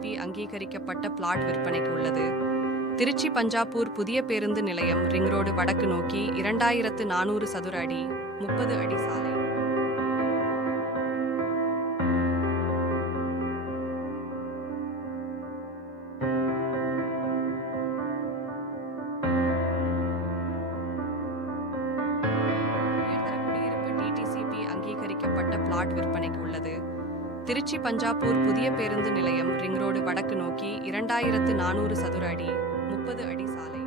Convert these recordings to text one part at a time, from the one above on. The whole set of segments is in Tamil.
டிடிசிபி அங்கீகரிக்கப்பட்ட பிளாட் விற்பனைக்கு உள்ளது. திருச்சி பஞ்சாப்பூர் புதிய பேருந்து நிலையம் ரிங் ரோடு வடக்கு நோக்கி 2400 சதுர அடி 30 அடி சாலை. டிடிசிபி அங்கீகரிக்கப்பட்ட பிளாட் விற்பனைக்கு உள்ளது. திருச்சி பஞ்சாப்பூர் புதிய பேருந்து நிலையம் ரிங் ரோடு வடக்கு நோக்கி 2400 சதுர அடி 30 அடி சாலை.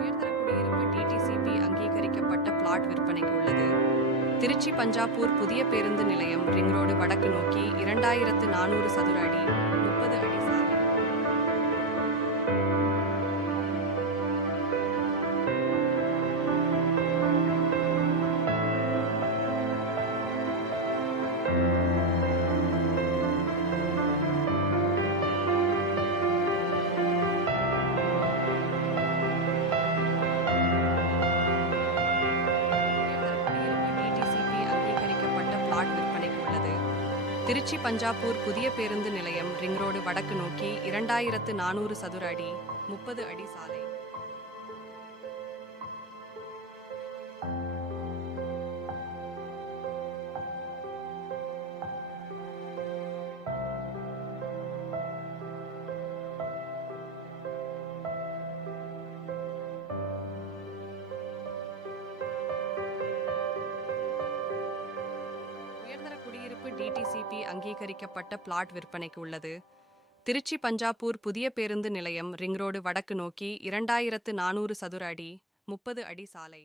உயர்தர குடியிருப்பு டிடிசிபி அங்கீகரிக்கப்பட்ட பிளாட் விற்பனைக்கு உள்ளது. திருச்சி பஞ்சாப்பூர் புதிய பேருந்து நிலையம் ரிங் ரோடு வடக்கு நோக்கி 2400 சதுர அடி 30 அடி சாலை. திருச்சி பஞ்சாப்பூர் புதிய பேருந்து நிலையம் ரிங் ரோடு வடக்கு நோக்கி 2400 சதுர அடி 30 அடி சாலை. குடியிருப்பு டிடிசிபி அங்கீகரிக்கப்பட்ட பிளாட் விற்பனைக்கு உள்ளது. திருச்சி பஞ்சாப்பூர் புதிய பேருந்து நிலையம் ரிங் ரோடு வடக்கு நோக்கி 2400 சதுர அடி 30 அடி சாலை.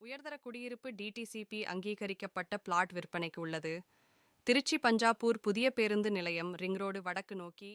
உயர்தர குடியிருப்பு டிடிசிபி அங்கீகரிக்கப்பட்ட பிளாட் விற்பனைக்கு உள்ளது. திருச்சி பஞ்சாப்பூர் புதிய பேருந்து நிலையம் ரிங் ரோடு வடக்கு நோக்கி